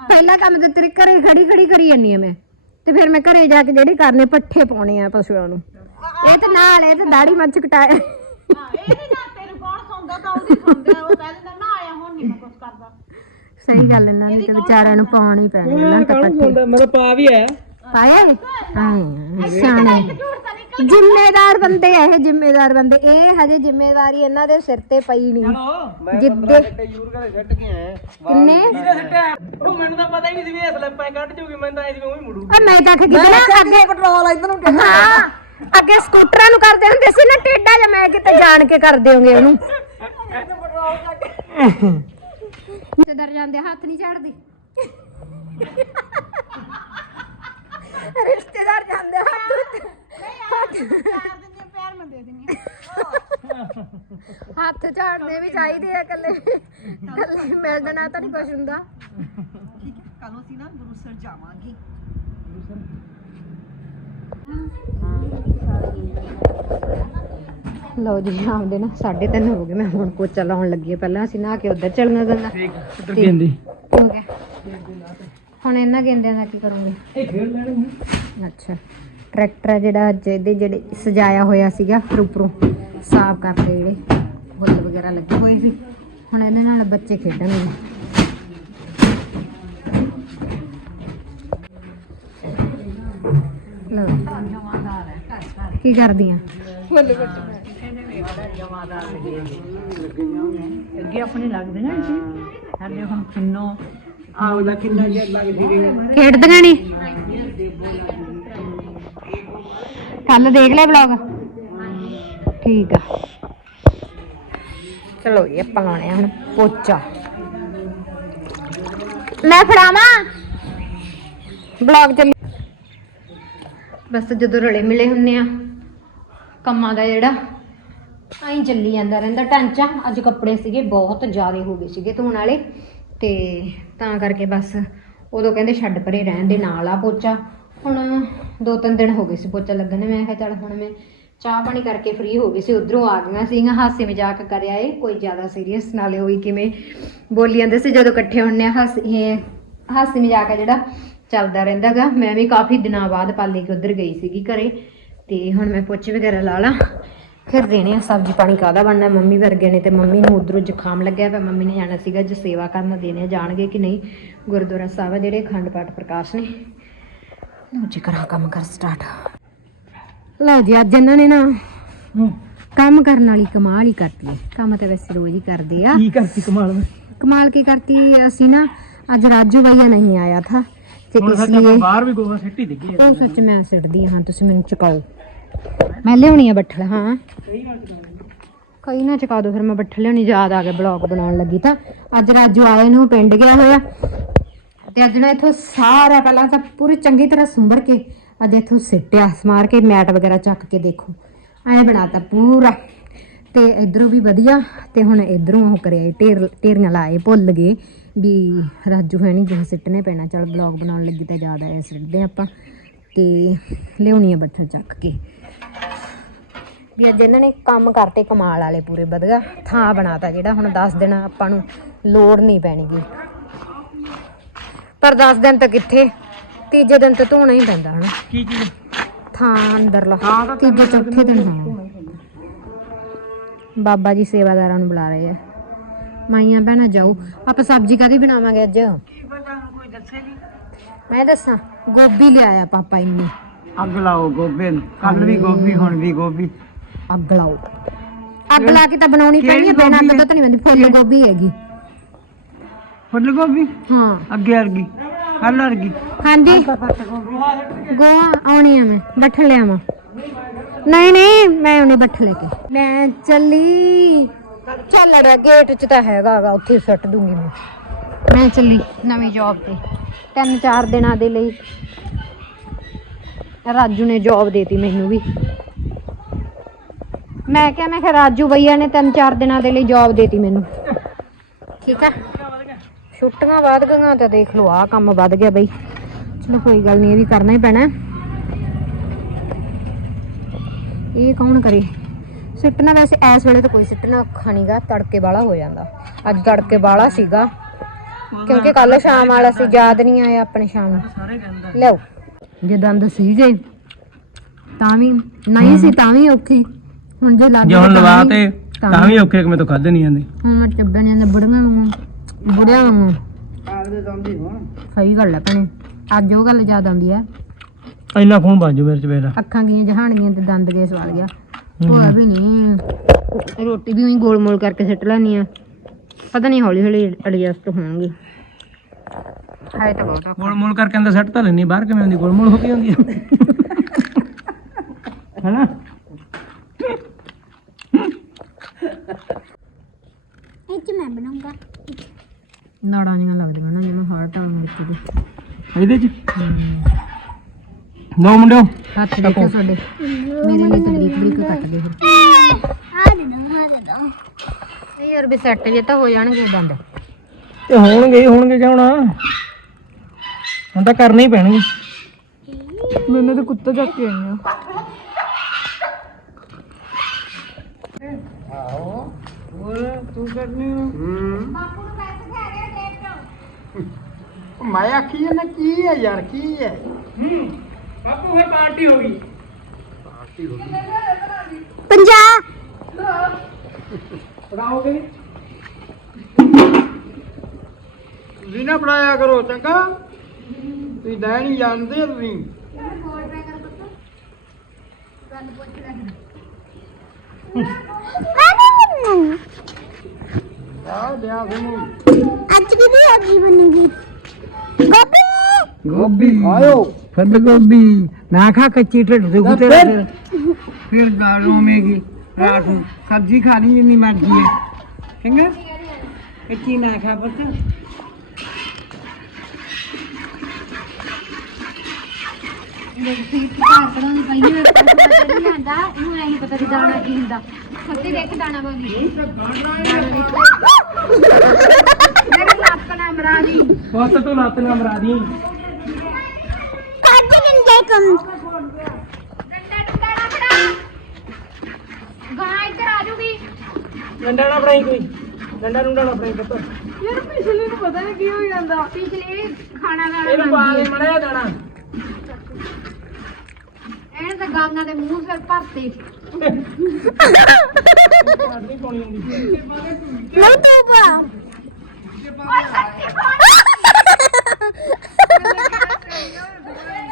ਪਹਿਲਾ ਕੰਮ ਤੇ ਤੇਰੇ ਘਰੇ ਖੜੀ ਖੜੀ ਕਰੀ ਆ ਮੈਂ। ਤੇ ਫਿਰ ਮੈਂ ਘਰੇ ਜਾ ਕੇ ਜਿਹੜੇ ਕਰਨੇ ਪੱਠੇ ਪਾਉਣੇ ਆ ਪਸ਼ੂਆਂ ਨੂੰ। ਇਹ ਤਾਂ ਨਾਲ ਇਹ ਤਾਂ ਦਾੜੀ ਮੱਛ ਕਟਾਏ ਇਹਦੇ ਨਾਲ ਤੈਨੂੰ ਕੌਣ ਸੌਂਦਾ ਤਾਂ ਉਹਦੀ ਸੌਂਦਾ ਉਹ ਕਹਿ ਦਿੰਦਾ ਨਾ ਆਇਆ ਹੁਣ ਨਹੀਂ ਮੈਂ ਕੁਝ ਕਰਦਾ। ਸਹੀ ਗੱਲ ਇਹਨਾਂ ਦੀ ਤੇ ਵਿਚਾਰਿਆਂ ਨੂੰ ਪਾਉਣੀ ਹੀ ਪੈਣੀ ਇਹਨਾਂ ਨੂੰ ਤਾਂ ਪੱਠੇ। ਮੈਂ ਤਾਂ ਪਾ ਵੀ ਆਇਆ। ਪਾਇਆ ਹਾਂ ਸਿਆਣੇ ਜ਼ਿੰਮੇਦਾਰ ਬੰਦੇ ਆ ਇਹ ਜ਼ਿੰਮੇਦਾਰ ਬੰਦੇ। ਇਹ ਹਜੇ ਜ਼ਿੰਮੇਵਾਰੀ ਇਹਨਾਂ ਦੇ ਸਿਰ ਤੇ ਪਈ ਨਹੀਂ। ਜਿੱਦੇ ਯੂਰ ਕਦੇ ਛੱਟ ਕੇ ਆਇਆ। ਕਿੰਨੇ? ਉਹ ਮੈਨੂੰ ਤਾਂ ਪਤਾ ਹੀ ਨਹੀਂ ਸੀ ਵੀ ਇਹ ਸਲਿੱਪਾਂ ਕੱਢ ਜੂਗੀ ਮੈਂ ਤਾਂ ਐਂ ਉਹ ਹੀ ਮੁੜੂ। ਆ ਮੈਂ ਤਾਂ ਖਗੀ ਨਾ ਅੱਗੇ ਪੈਟਰੋਲ ਇਧਰ ਨੂੰ ਹਾਂ। ਅੱਗੇ ਸਕੂਟਰਾਂ ਨੂੰ ਕਰਦੇ ਹੁੰਦੇ ਸੀ ਨਾ ਟੇਡਾ ਜਾਂ ਮੈਂ ਕਿਤੇ ਜਾਣ ਕੇ ਕਰ ਦਿਓਗੇ ਉਹਨੂੰ। ਰਿਸ਼ਤੇਦਾਰ ਜਾਂਦੇ ਹੱਥ ਨਹੀਂ ਝਾੜਦੇ। ਰਿਸ਼ਤੇਦਾਰ ਜਾਂਦੇ ਹੱਥ ਹੱਥ ਝਾੜਨੇ ਵੀ ਚਾਹੀਦੇ ਆ ਕੱਲੇ ਕੱਲੇ ਮਿਲਣਾ ਤਾਂ ਨਹੀਂ ਕੁਝ ਹੁੰਦਾ। ਕੱਲ ਨੂੰ ਅਸੀਂ ਨਾ ਗੁਰੂਸਰ ਜਾਵਾਂਗੇ। ਲਓ ਜੀ ਆਉਂਦੇ ਨਾ 3:30 ਹੋ ਗਏ ਮੈਂ ਹੁਣ ਪੋਚਾ ਲਾਉਣ ਲੱਗੀ ਹਾਂ। ਪਹਿਲਾਂ ਅਸੀਂ ਨਹਾ ਕੇ ਉਧਰ ਚੱਲਣਾ ਗੰਗਾ ਕਿੱਧਰ ਗੇਂਦੀ। ਹੋ ਗਿਆ। ਹੁਣ ਇਹਨਾਂ ਗੇਂਦਿਆਂ ਦਾ ਕੀ ਕਰੋਗੇ? ਇਹ ਖੇਡ ਲੈਣਗੇ ਅੱਛਾ। ਟਰੈਕਟਰ ਹੈ ਜਿਹੜਾ ਅੱਜ ਇਹਦੇ ਜਿਹੜੇ ਸਜਾਇਆ ਹੋਇਆ ਸੀਗਾ ਉੱਪਰੋਂ ਸਾਫ਼ ਕਰਦੇ ਜਿਹੜੇ ਫੁੱਲ ਵਗੈਰਾ ਲੱਗੇ ਹੋਏ ਸੀ। ਹੁਣ ਇਹਦੇ ਨਾਲ ਬੱਚੇ ਖੇਡਣਗੇ। ਲਓ ਕੀ ਕਰਦੀਆਂ? ਅੱਗੇ ਆਪਣੇ ਲੱਗਦੇ ਨਾ ਜੀ ਸਾਡੇ ਹੁਣ ਕਿੰਨੋ ਆਹ ਉਹਦਾ ਕਿੰਨਾ ਜਿਹਾ ਲੱਗ ਸੀ ਖੇਡਦੀਆਂ ਨਹੀਂ ਕੱਲ ਦੇਖ ਲਿਆ ਵਲੌਗ ਠੀਕ ਆ। ਚਲੋ ਜੀ ਆਪਾਂ ਲਾਉਣੇ ਹੁਣ ਪੋਚਾ। ਮੈਂ ਫੜਾਵਾਂ? ਵਲੌਗ ਚੱਲ ਬਸ ਜਦੋਂ ਰਲੇ ਮਿਲੇ ਹੁੰਨੇ ਆ, ਕੰਮਾਂ ਦਾ ਜਿਹੜਾ, ਆਈ ਚੱਲੀ ਜਾਂਦਾ ਰਹਿੰਦਾ ਢਾਂਚਾ। ਅੱਜ ਕੱਪੜੇ ਸੀਗੇ, ਬਹੁਤ ਜ਼ਿਆਦਾ ਹੋ ਗਏ ਸੀਗੇ ਧੋਣ ਵਾਲੇ। ਤੇ ਤਾਂ ਕਰਕੇ ਬਸ ਉਦੋਂ ਕਹਿੰਦੇ ਛੱਡ ਪਰੇ ਰਹਿਣ ਦੇ, ਨਾਲ ਆ ਪੋਚਾ। ਹੁਣ ਦੋ ਤਿੰਨ ਦਿਨ ਹੋ ਗਏ ਸੀ ਪੋਚਾ ਲੱਗਣ ਮੈਂ ਕਿਹਾ ਚੱਲ ਹੁਣ ਮੈਂ ਚਾਹ ਪਾਣੀ ਕਰਕੇ ਫ੍ਰੀ ਹੋ ਗਈ ਸੀ, ਉਧਰੋਂ ਆ ਗਈਆਂ ਸੀਗੀਆਂ, ਹਾਸੇ ਮਜ਼ਾਕ ਕਰਿਆ ਏ ਕੋਈ ਜ਼ਿਆਦਾ ਸੀਰੀਅਸ ਨਾਲੇ ਹੋਈ ਕਿਵੇਂ ਬੋਲੀ ਜਾਂਦੇ ਸੀ, ਜਦੋਂ ਇਕੱਠੇ ਹੁੰਨੇ ਆ, ਹਾਸ, ਇਹ ਹਾਸੇ ਮਜ਼ਾਕ ਆ ਜਿਹੜਾ। ਚੱਲਦਾ ਰਹਿੰਦਾਗਾ। ਮੈਂ ਵੀ ਕਾਫੀ ਦਿਨਾਂ ਬਾਅਦ ਪਾਲੇ ਕੇ ਉਧਰ ਗਈ ਸੀਗੀ ਘਰੇ। ਤੇ ਹੁਣ ਮੈਂ ਪੋਚੇ ਵਗੈਰਾ ਲਾ ਲਾਂ। ਫਿਰ ਦੇਣੇ ਆ ਸਬਜ਼ੀ ਪਾਣੀ ਕਾਹਦਾ ਬਣਨਾ? ਮੰਮੀ ਵਰਗੇ ਨੇ ਤੇ ਮੰਮੀ ਨੂੰ ਉਧਰੋਂ ਜ਼ੁਕਾਮ ਲੱਗਿਆ ਪਿਆ। ਮੰਮੀ ਨੇ ਜਾਣਾ ਸੀਗਾ ਜੇ ਸੇਵਾ ਕਰਨ ਦੇਣੇ ਜਾਣਗੇ ਕਿ ਨਹੀਂ? ਗੁਰਦੁਆਰਾ ਸਾਹਿਬ ਜਿਹੜੇ ਅਖੰਡ ਪਾਠ ਪ੍ਰਕਾਸ਼ ਨੇ। ਲਓ ਜੀ ਕਰਾਂ ਕੰਮ ਕਰ ਸਟਾਰਟ ਲਓ ਜੀ ਅੱਜ ਇਹਨਾਂ ਨੇ ਨਾ ਕੰਮ ਕਰਨ ਵਾਲੀ ਕਮਾਲ ਹੀ ਕਰਤੀ ਹੈ। ਕੰਮ ਤਾਂ ਵੈਸੇ ਰੋਜ਼ ਹੀ ਕਰਦੇ ਆ। ਕੀ ਕਰਤੀ ਕਮਾਲ? ਕਮਾਲ ਕੀ ਕਰਤੀ? ਅਸੀਂ ਨਾ ਅੱਜ ਰਾਜੂ ਭਈਆ ਨਹੀਂ ਆਇਆ ਥਾ। ਤੇ ਹੁਣ ਇਸ ਸੱਚ ਲਈ ਆਪਾਂ ਬਾਹਰ ਵੀ ਗੋਹਾ ਸਿੱਟੀ ਦਿੱਗੀ ਉਹ ਸੱਚ ਮੈਂ ਸਿੱਟਦੀ ਹਾਂ ਤੁਸੀਂ ਮੈਨੂੰ ਚੁਕਾਓ। ਮੈਂ ਲਿਆਉਣੀ ਆ ਬੱਠਲ ਹਾਂ। ਕਈ ਨਾ ਚੁਕਾ ਦੋ ਫਿਰ ਮੈਂ ਬੱਠਲ ਲਿਆਉਣੀ ਯਾਦ ਆ ਗਿਆ ਬਲੌਗ ਬਣਾਉਣ ਲੱਗੀ ਤਾਂ। ਅੱਜ ਰਾਜੂ ਆਏ ਨੂੰ ਪਿੰਡ ਗਿਆ ਹੋਇਆ। ਤੇ ਅੱਜ ਨਾ ਇਥੋਂ ਸਾਰਾ ਪਹਿਲਾਂ ਤਾਂ ਪੂਰੀ ਚੰਗੀ ਤਰ੍ਹਾਂ ਸੁੰਬਰ ਕੇ ਅੱਜ ਇਥੋਂ ਸਿੱਟਿਆ ਸਮਾਰ ਕੇ ਮੈਟ ਵਗੈਰਾ ਚੱਕ ਕੇ ਦੇਖੋ। ਐਂ ਬਣਾਤਾ ਪੂਰਾ। ਤੇ ਇਧਰੋਂ ਵੀ ਵਧੀਆ ਤੇ ਹੁਣ ਇਧਰੋਂ ਉਹ ਕਰਿਆ ਢੇਰ ਢੇਰੀਆਂ ਲਾਏ ਭੁੱਲ ਗਏ। ਵੀ ਰਾਜੂ ਹੈ ਨਹੀਂ ਜਿਵੇਂ ਸਿੱਟਨੇ ਪੈਣਾ। ਚਲ ਬਲੌਗ ਬਣਾਉਣ ਲੱਗੀ ਤਾਂ ਜ਼ਿਆਦਾ ਐ ਸਿੱਟਦੇ ਆਪਾਂ ਤੇ ਲਿਆਉਣੀ ਆ ਬੱਠਲ ਚੱਕ ਕੇ। ਵੀ ਅੱਜ ਇਹਨਾਂ ਨੇ ਕੰਮ ਕਰਤੇ ਕਮਾਲ ਵਾਲੇ ਪੂਰੇ ਵਧੀਆ ਥਾਂ ਬਣਾਤਾ ਜਿਹੜਾ ਹੁਣ 10 ਦਿਨ ਆਪਾਂ ਨੂੰ ਲੋੜ ਨਹੀਂ ਪੈਣੀਗੀ। ਪਰ 10 ਦਿਨ ਤਾਂ ਕਿੱਥੇ? ਤੀਜੇ ਦਿਨ ਤਾਂ ਧੋਣਾ ਹੀ ਪੈਂਦਾ ਹਨਾ। ਕੀ ਚੀਜ਼? ਥਾਂ ਅੰਦਰਲਾ ਤੀਜੇ ਚੌਥੇ ਦਿਨ ਹਾਂ। ਬਾਬਾ ਜੀ ਸੇਵਾਦਾਰਾਂ ਨੂੰ ਬੁਲਾ ਰਹੇ ਆ। ਮਾਈਆਂ ਭੈਣਾਂ ਜਾਓ। ਆਪਾਂ ਸਬਜ਼ੀ ਕਦੀ ਬਣਾਵਾਂਗੇ ਅੱਜ? ਮੈਂ ਦੱਸਾਂ ਗੋਭੀ ਲਿਆਇਆ ਪਾਪਾ ਇੰਨੀ। ਅੱਗ ਲਾਓ ਗੋਭੇ ਨੂੰ। ਕੱਲ ਵੀ ਗੋਭੀ ਹੁਣ ਵੀ ਗੋਭੀ। ਅੱਗ ਲਾਓ। ਅੱਗ ਲਾ ਕੇ ਤਾਂ ਬਣਾਉਣੀ ਪੈਣੀ ਹੈ ਬਿਨਾਂ ਅੱਗ ਤੋਂ ਨਹੀਂ ਬੰਦੀ ਫੁੱਲ ਗੋਭੀ ਹੈਗੀ। ਫੁੱਲ ਗੋਭੀ? ਹਾਂ। ਅੱਗੇ ਵਰਗੀ ਕੱਲ ਵਰਗੀ ਹਾਂਜੀ। ਗੋਆ ਆਉਣੀ ਆ ਮੈਂ ਬੱਠ ਲਿਆਵਾਂ। ਨਹੀਂ ਨਹੀਂ ਮੈਂ ਉਹਨੇ ਬੱਠ ਲੈ ਕੇ। ਮੈਂ ਚੱਲੀ। ਚੱਲ ਅੜਿਆ ਗੇਟ 'ਚ ਤਾਂ ਹੈਗਾ ਉੱਥੇ ਸੁੱਟ ਦੂੰਗੀ ਮੈਂ। ਮੈਂ ਚੱਲੀ ਨਵੀਂ ਜੌਬ ਤੇ। ਤਿੰਨ ਚਾਰ ਦਿਨਾਂ ਦੇ ਲਈ ਰਾਜੂ ਨੇ ਜੌਬ ਦੇਤੀ ਮੈਨੂੰ ਵੀ। ਮੈਂ ਕਿਹਾ ਮੈਂ ਕਿਹਾ, ਰਾਜੂ ਭਈਆ ਨੇ ਤਿੰਨ ਚਾਰ ਦਿਨਾਂ ਦੇ ਲਈ ਜੌਬ ਦੇਤੀ ਮੈਨੂੰ। ਠੀਕ ਆ? ਛੁੱਟੀਆਂ ਵੱਧ ਗਈਆਂ ਤਾਂ ਦੇਖ ਲਓ ਆ ਕੰਮ ਵੱਧ ਗਿਆ ਬਈ। ਚਲੋ ਕੋਈ ਗੱਲ ਨਹੀਂ ਇਹ ਵੀ ਕਰਨਾ ਹੀ ਪੈਣਾ। ਇਹ ਕੌਣ ਕਰੇ? ਸਿੱਟਣਾ ਵੈਸੇ ਇਸ ਵੇਲੇ ਤਾਂ ਕੋਈ ਸਿੱਟਣਾ ਔਖਾ ਨਹੀਂਗਾ ਤੜਕੇ ਵਾਲਾ ਹੋ ਜਾਂਦਾ। ਅੱਜ ਤੜਕੇ ਵਾਲਾ ਸੀਗਾ ਕਿਉਂਕਿ ਕੱਲ ਸ਼ਾਮ ਵਾਲਾ ਸੀ ਯਾਦ ਨਹੀਂ ਆਇਆ ਆਪਣੇ ਸ਼ਾਮ ਨੂੰ। ਸਾਰੇ ਕਹਿੰਦਾ। ਲਿਆਓ। ਜੇ ਦੰਦ ਸੀਗੇ ਤਾਂ ਵੀ ਨਹੀਂ ਸੀ ਤਾਂ ਵੀ ਔਖੀ। ਹੁਣ ਜੇ ਲੱਗ ਜੇ ਹੁਣ ਗਏ ਤਾਂ ਲਵਾ ਤੇ ਤਾਂ ਵੀ ਔਖੇ ਕਿ ਮੈਂ ਤਾਂ ਖਾਦੇ ਨਹੀਂ ਜਾਂਦੇ। ਹੁਣ ਮੈਂ ਚੱਬੇ ਨਹੀਂ ਜਾਂਦੇ ਬੁੜੀਆਂ ਨੂੰ ਬੁੜਿਆਂ ਨੂੰ। ਸਹੀ ਗੱਲ ਹੈ ਭੈਣੇ ਅੱਜ ਉਹ ਗੱਲ ਯਾਦ ਆਉਂਦੀ ਹੈ ਇੰਨਾ ਖੂਨ ਬਣ ਜੂ ਮੇਰੇ ਚ ਵੇਲਾ ਅੱਖਾਂ ਗਈਆਂ ਜਹਾਣੀਆਂ ਤੇ ਦੰਦ ਗਏ ਸਵਾਲ ਗਿਆ। ਹੋਇਆ ਵੀ ਨਹੀਂ ਰੋਟੀ ਵੀ ਉਹੀ ਗੋਲ ਮੋਲ ਕਰਕੇ ਸਿੱਟ ਲੈਣੀ ਆ। ਪਤਾ ਨਹੀਂ ਹੌਲੀ ਹੌਲੀ ਐਡਜਸਟ ਹੋਣਗੇ। ਹਾਏ ਤਾਂ ਬਹੁਤ ਔਖਾ। ਗੋਲ ਮੋਲ ਕਰਕੇ ਅੰਦਰ ਸੱਟ ਤਾਂ ਲੈਣੀ ਬਾਹਰ ਕਿਵੇਂ ਹੁੰਦੀ ਗੋਲ ਮੋਲ ਹੋ ਕੇ ਹੁੰਦੀ ਆ। ਹੈਨਾ? ਇਹ ਚ ਮੈਂ ਬਣਾਉਂਗਾ। ਨਾੜਾਂ ਜਿਹੀਆਂ ਲੱਗਦੀਆਂ ਨਾ ਜਿਵੇਂ ਹਾਰਟ ਵਾਲ ਵਿੱਚ ਦੇ ਇਹਦੇ ਚ? ਨੋ ਮੁੰਡਿਓ। ਹੱਥ ਦੇਖੋ ਸਾਡੇ ਮੇਰੇ ਲਈ ਤਾਂ ਬਰੀਕ ਬਰੀਕ ਕੱਟ ਦੇ ਫਿਰ ਆ ਦੇ ਦੋ ਆ ਦੇ ਦੋ ਨਹੀਂ ਯਾਰ ਵੀ ਸੈੱਟ ਜੇ ਤਾਂ ਹੋ ਜਾਣਗੇ ਦੰਦ ਤੇ ਹੋਣਗੇ ਹੀ ਹੋਣਗੇ ਕਿਉਂ ਨਾ? ਹੁਣ ਤਾਂ ਕਰਨੇ ਹੀ ਪੈਣਗੇ। ਮੈਨੂੰ ਤਾਂ ਕੁੱਤਾ ਚੱਕ ਕੇ ਆਈਆਂ ਤੂੰ ਕਰਨੀ ਮੈਂ ਆਖੀ ਨਾ ਕੀ ਹੈ ਯਾਰ ਕੀ ਹੈ ਹੂੰ। ਬਾਪੂ ਫੇ ਪਾਰਟੀ ਹੋ ਗਈ ਪੰਜਾਹ ਪੜਾਓਗੇ ਤੁਸੀਂ ਨਾ ਪੜਾਇਆ ਕਰੋ ਚੰਗਾ ਤੁਸੀਂ ਲੈ ਨਹੀਂ ਜਾਣਦੇ ਤੁਸੀਂ ਆ ਲਿਆ ਸੁਣੋ ਅੱਜ ਕਿਹਦੀ ਸਬਜ਼ੀ ਬਣੂਗੀ ਗੋਭੀ ਗੋਭੀ ਆਇਓ ਫੱਲ ਗੋਭੀ ਨਾ ਖਾ ਕੱਚੀ ਢਿੱਡ ਦੇ ਗੁੱਤੇ ਫਿਰ। ਫਿਰ ਗਾਲੋਂ ਮੇਗੀ ਰਾਤ ਨੂੰ। ਸਬਜ਼ੀ ਖਾਣੀ ਜਿੰਨੀ ਮਰਜ਼ੀ ਹੈ। ਚੰਗਾ ਕੱਚੀ ਨਾ ਖਾ ਪੁੱਤ। ਇਹਨੂੰ ਐਂ ਪਤਾ ਕਿ ਦਾਣਾ ਕੀ ਹੁੰਦਾ ਸੱਤੀ ਦੇਖ ਦਾਣਾ ਵਾਲੀ ਦਾਣਾ ਦੇਖ ਮੇਰੇ ਲੱਤ ਨਾ ਮਰਾ ਦੀ। ਪੁੱਤ ਤੂੰ ਲੱਤ ਨਾ ਕੰਮ ਗਾਂ ਇੱਧਰ ਆ ਜੂਗੀ ਡੰਡਾ ਨਾ ਫੜਾਈ ਕੋਈ। ਡੰਡਾ ਨੂੰ ਨਾ ਫੜਾਈ ਪੁੱਤ। ਯਾਰ ਪਿਛਲੇ ਨੂੰ ਪਤਾ ਨਹੀਂ ਕੀ ਹੋ ਜਾਂਦਾ। ਪਿਛਲੇ ਖਾਣਾ ਗਾਣਾ ਇਹਨੂੰ ਪਾ ਦੇ ਮੜਿਆ ਦਾਣਾ ਇਹਨੇ ਤਾਂ ਗਾਂਗਾ ਦੇ ਮੂੰਹ ਸਿਰ ਭਰਤੇ। ਨਹੀਂ ਪਾਉਣੀ ਹੁੰਦੀ। ਨਹੀਂ ਤੂੰ ਪਾ। *laughs*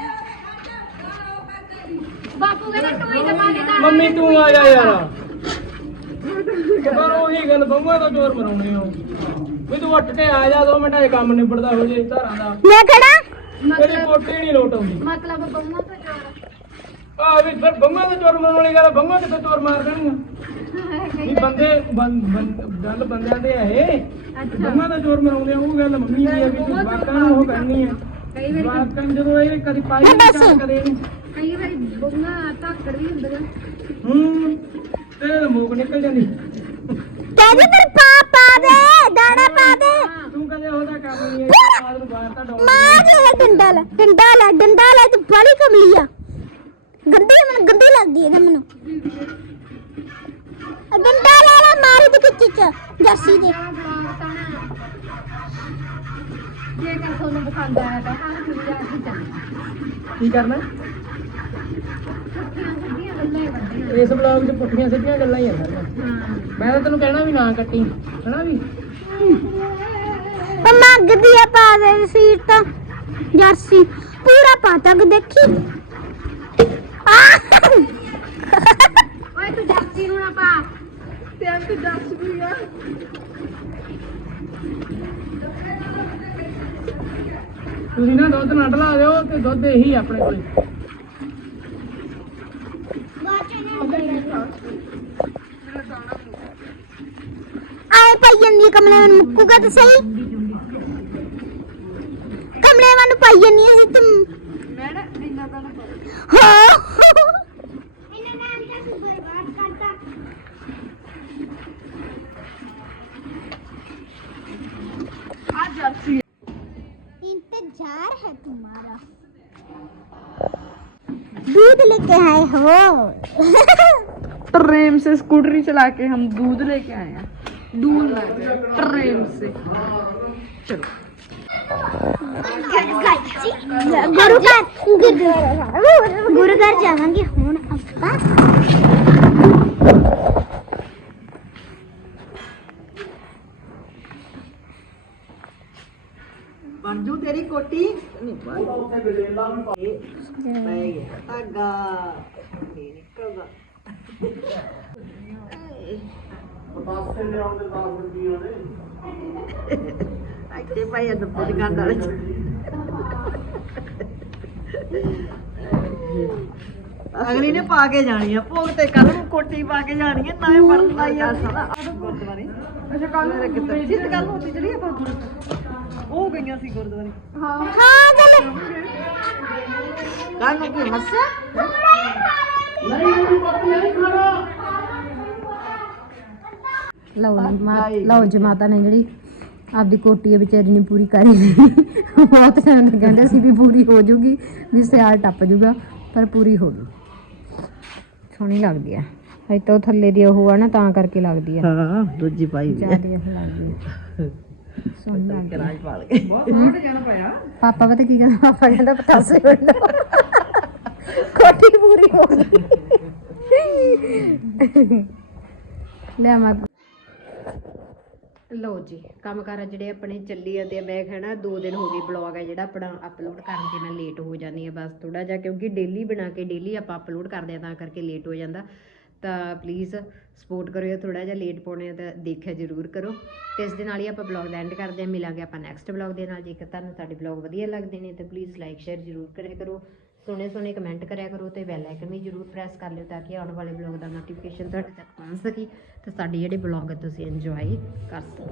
ਬਾਪੂ ਕਹਿੰਦਾ ਟੋਈ ਦਬਾ ਦੇ ਤਾਂ। ਮੰਮੀ ਤੂੰ ਆ ਜਾ ਯਾਰ। ਪਰ ਉਹੀ ਗੱਲ ਬੰਗਾ ਦਾ ਜ਼ੋਰ ਮਰਾਉਣੇ ਹੋ ਵੀ ਤੂੰ ਉੱਠ ਕੇ ਆ ਜਾ ਦੋ ਮਿੰਟਾਂ 'ਚ ਕੰਮ ਨਿਬੜਦਾ ਹੋ ਜੇ ਧਾਰਾਂ ਦਾ। ਮੈਂ ਖੜਾ ਤੇਰੀ ਕੋਟੀ ਨਹੀਂ ਲੋਟ ਆਉਂਦੀ। ਮਤਲਬ ਬੰਮਾ ਤੋਂ ਜੋਰ ਆ। ਵੀ ਫਿਰ ਬੰਗਾ ਦਾ ਜ਼ੋਰ ਮਰਾਉਣ ਵਾਲੀ ਗੱਲ ਬੰਗਾ ਕਿਤੇ ਜ਼ੋਰ ਮਾਰ ਦੇਣਗੀਆਂ ਵੀ ਬੰਦੇ ਬੰ- ਬੰ- ਗੱਲ ਬੰਦਿਆਂ ਦੇ ਆ ਇਹ। ਬੰਗਾ ਦਾ ਜ਼ੋਰ ਮਰਾਉਂਦੇ ਆ ਉਹ ਗੱਲ ਮੰਮੀ ਦੀ ਆ ਵੀ ਤੂੰ ਵਾਕਾਂ ਨੂੰ ਉਹ ਕਰਨੀ ਆ। ਕਈ ਵਾਰੀ ਵਾਕਾਂ ਜਦੋਂ ਇਹ ਕਦੀ ਪਾਈ ਨਹੀਂ ਕਦੇ ਇਹਨੂੰ ਬੰਮਾ ਧੱਕੜ ਵੀ ਹੁੰਦਾ ਹੂੰ ਤੇ ਮੂਕ ਨਿਕਲ ਜਾਂਦੀ ਕਹਿੰਦੀ ਤੇ ਪਾ ਪਾ ਦੇ ਦਾਣਾ ਪਾ ਦੇ। ਤੂੰ ਕਦੇ ਉਹਦਾ ਕੰਮ ਨਹੀਂ ਹੈ ਆਦ ਨੂੰ ਬਾਹਰ ਤਾਂ ਡਾਉਂ ਮਾਰ ਦੇ ਡੰਡਾ ਲੈ ਡੰਡਾ ਲੈ ਡੰਡਾ ਲੈ ਤੂੰ ਬੜੀ ਕਮਲੀ ਆ। ਗੰਦੀ ਮੈਨੂੰ ਗੰਦੀ ਲੱਗਦੀ ਹੈ ਮੈਨੂੰ ਡੰਡਾ ਲੈ ਲੈ ਮਾਰੀ ਦੀ ਕਿੱਚੀ ਚ ਜਰਸੀ ਦੇ। ਜੇਕਰ ਤੁਹਾਨੂੰ ਪਸੰਦ ਆਇਆ ਤਾਂ ਆਹ ਵੀਡੀਓ ਅਸੀਂ ਚੱਲ ਕੀ ਕਰਨਾ? ਇਸ ਬਲੌਗ 'ਚ ਪੁੱਠੀਆਂ ਸਿੱਧੀਆਂ ਗੱਲਾਂ ਹੀ ਆ ਸਾਰੀਆਂ। ਹਾਂ। ਮੈਂ ਤਾਂ ਤੈਨੂੰ ਕਹਿਣਾ ਵੀ ਨਾ ਕੱਟੀ ਹਨਾ ਵੀ? ਉਹ ਮੰਗਦੀ ਆ ਪਾ ਦੇ ਸੀਟ ਤਾਂ ਜਰਸੀ। ਪੂਰਾ ਪਾ ਤੱਕ ਦੇਖੀ। ਆ! ਓਏ ਤੂੰ ਜਾਤੀ ਨੂੰ ਨਾ ਪਾ। ਤੇ ਅੰਤ ਦੱਸ ਵੀ ਆ। ਤੁਸੀਂ ਨਾ ਦੁੱਧ ਨਾ ਢਲਾ ਦਿਓ ਤੇ ਦੁੱਧ ਇਹੀ ਆ ਆਪਣੇ ਕੋਲੇ। ਆਏ ਪਾਈ ਜੰਨੀ ਕਮਲੇ ਨੂੰ ਮੁੱਕੂਗਾ ਤਾਂ ਸਹੀ ਕਮਲੇ ਨੂੰ ਪਾਈ ਜੰਨੀ ਅਸੀਂ ਤੁਮ ਮੈਂ ਨਾ ਇੰਨਾ ਤਾਂ ਨਾ ਹਾਂ ਇਹਨਾਂ ਨਾਮ ਤਾਂ ਤੂੰ ਬਰਬਾਦ ਕਰਤਾ ਆ ਜਰਸੀ इंतजार है तुम्हारा दूध लेके आए हो ट्रेन से स्कूटरी चला के हम दूध लेके आए हैं दूध लाके ट्रेन से चलो ਗੁਰੂ ਘਰ ਗੁਰੂ- ਗੁਰੂ ਘਰ ਜਾਵਾਂਗੇ ਹੁਣ ਆਪਾਂ ਬਣ ਜੂ ਤੇਰੀ ਕੋਟੀ ਨਹੀਂ ਬਣ ਪੈ ਗਿਆ ਧਾਗਾ ਇਹ ਇੱਥੇ ਭਾਈ ਇਹ ਵਾਲੇ ਅਗਲੀ ਨੇ ਪਾ ਕੇ ਜਾਣੀ ਆ ਭੋਗ ਤੇ ਕੱਲ ਨੂੰ ਕੋਟੀ ਪਾ ਕੇ ਜਾਣੀ ਆ ਨਾ ਪੜਦਾ ਯਾਰ ਸਾਰਾ ਗੁਰਦੁਆਰੇ। ਅੱਛਾ ਕੱਲ ਨੂੰ ਕਿਤੇ ਜਿੱਤ ਕੱਲ ਨੂੰ ਉੱਥੇ ਚੜੀ ਆਪਾਂ? ਗੁਰਦੁਆਰੇ ਉਹ ਗਈਆਂ ਸੀ ਗੁਰਦੁਆਰੇ। ਹਾਂ। ਚੱਲ। ਕੱਲ ਨੂੰ ਕੀ ਮੱਸਾ ਲਓ ਜੀ ਮਾ ਲਓ ਜੀ ਮਾਤਾ ਨੇ ਜਿਹੜੀ ਆਪਦੀ ਕੋਟੀ ਵਿਚਾਰੀ ਨੇ ਪੂਰੀ ਕਰ ਲਈ। ਬਹੁਤ ਜਣੇ ਤਾਂ ਕਹਿੰਦੇ ਸੀ ਵੀ ਪੂਰੀ ਹੋ ਜੂਗੀ ਵੀ ਸਿਆਲ ਟੱਪ ਜੂਗਾ ਪਰ ਪੂਰੀ ਹੋ ਗਈ। ਸੋਹਣੀ ਲੱਗਦੀ ਆ ਹਜੇ ਤਾਂ ਉਹ ਥੱਲੇ ਦੀ ਉਹ ਆ ਨਾ ਤਾਂ ਕਰਕੇ ਲੱਗਦੀ ਆ ਹਾਂ ਦੂਜੀ ਪਾਈ ਵੀ ਜ਼ਿਆਦਾ ਉਹ ਲੱਗਦੀ ਆ ਸੋਹਣੀ ਲੱਗਦੀ ਆ ਰਾਜ ਪਾਲ ਕੇ ਪਾਪਾ ਪਤਾ ਕੀ ਕਹਿੰਦਾ ਪਾਪਾ ਕਹਿੰਦਾ ਪਤਾਸੇ ਵੰਡੋ ਕੋਟੀ ਪੂਰੀ ਹੋ ਗਈ। ਲੈ ਮੈਂ ਲਓ ਜੀ ਕੰਮ ਕਾਰ ਜਿਹੜੇ ਆਪਣੇ ਚੱਲੀ ਜਾਂਦੇ ਆ, ਮੈਂ ਕਹਿਣਾ ਦੋ ਦਿਨ ਹੋ ਗਏ ਬਲੌਗ ਹੈ ਜਿਹੜਾ ਆਪਣਾ ਅਪਲੋਡ ਕਰਨ ਤੇ ਮੈਂ ਲੇਟ ਹੋ ਜਾਂਦੀ ਆ ਬਸ ਥੋੜਾ ਜਿਹਾ, ਕਿਉਂਕਿ ਡੇਲੀ ਬਣਾ ਕੇ ਡੇਲੀ ਆਪਾਂ ਅਪਲੋਡ ਕਰਦੇ ਆ ਤਾਂ ਕਰਕੇ ਲੇਟ ਹੋ ਜਾਂਦਾ। ਤਾਂ ਪਲੀਜ਼ ਸਪੋਰਟ ਕਰਿਓ ਥੋੜਾ ਜਿਹਾ ਲੇਟ ਪਾਉਣੇ ਆ ਤਾਂ ਦੇਖਿਆ ਜ਼ਰੂਰ ਕਰੋ। ਤੇ ਇਸ ਦੇ ਨਾਲ ਹੀ ਆਪਾਂ ਬਲੌਗ ਦਾ ਐਂਡ ਕਰਦੇ ਆ ਮਿਲਾਂਗੇ ਆਪਾਂ ਨੈਕਸਟ ਬਲੌਗ ਦੇ ਨਾਲ। ਜੇਕਰ ਤੁਹਾਨੂੰ ਸਾਡੇ ਬਲੌਗ ਵਧੀਆ ਲੱਗਦੇ ਨੇ ਤਾਂ ਪਲੀਜ਼ ਲਾਈਕ ਸ਼ੇਅਰ ਜ਼ਰੂਰ ਕਰਿਆ ਕਰੋ। ਸੋਹਣੇ ਸੋਹਣੇ ਕਮੈਂਟ ਕਰਿਆ ਕਰੋ ਤੇ ਬੈਲ ਆਈਕਨ ਵੀ ਜ਼ਰੂਰ ਪ੍ਰੈਸ ਕਰ ਲਿਓ ਤਾਂ ਕਿ ਆਉਣ ਵਾਲੇ ਬਲੌਗ ਦਾ ਨੋਟੀਫਿਕੇਸ਼ਨ ਤੁਹਾਡੇ ਤੱਕ ਪਹੁੰਚ ਸਕੇ ਤੇ ਸਾਡੇ ਜਿਹੜੇ ਬਲੌਗ ਹੈ ਤੁਸੀਂ ਇੰਜੋਏ ਕਰ ਸਕੋ।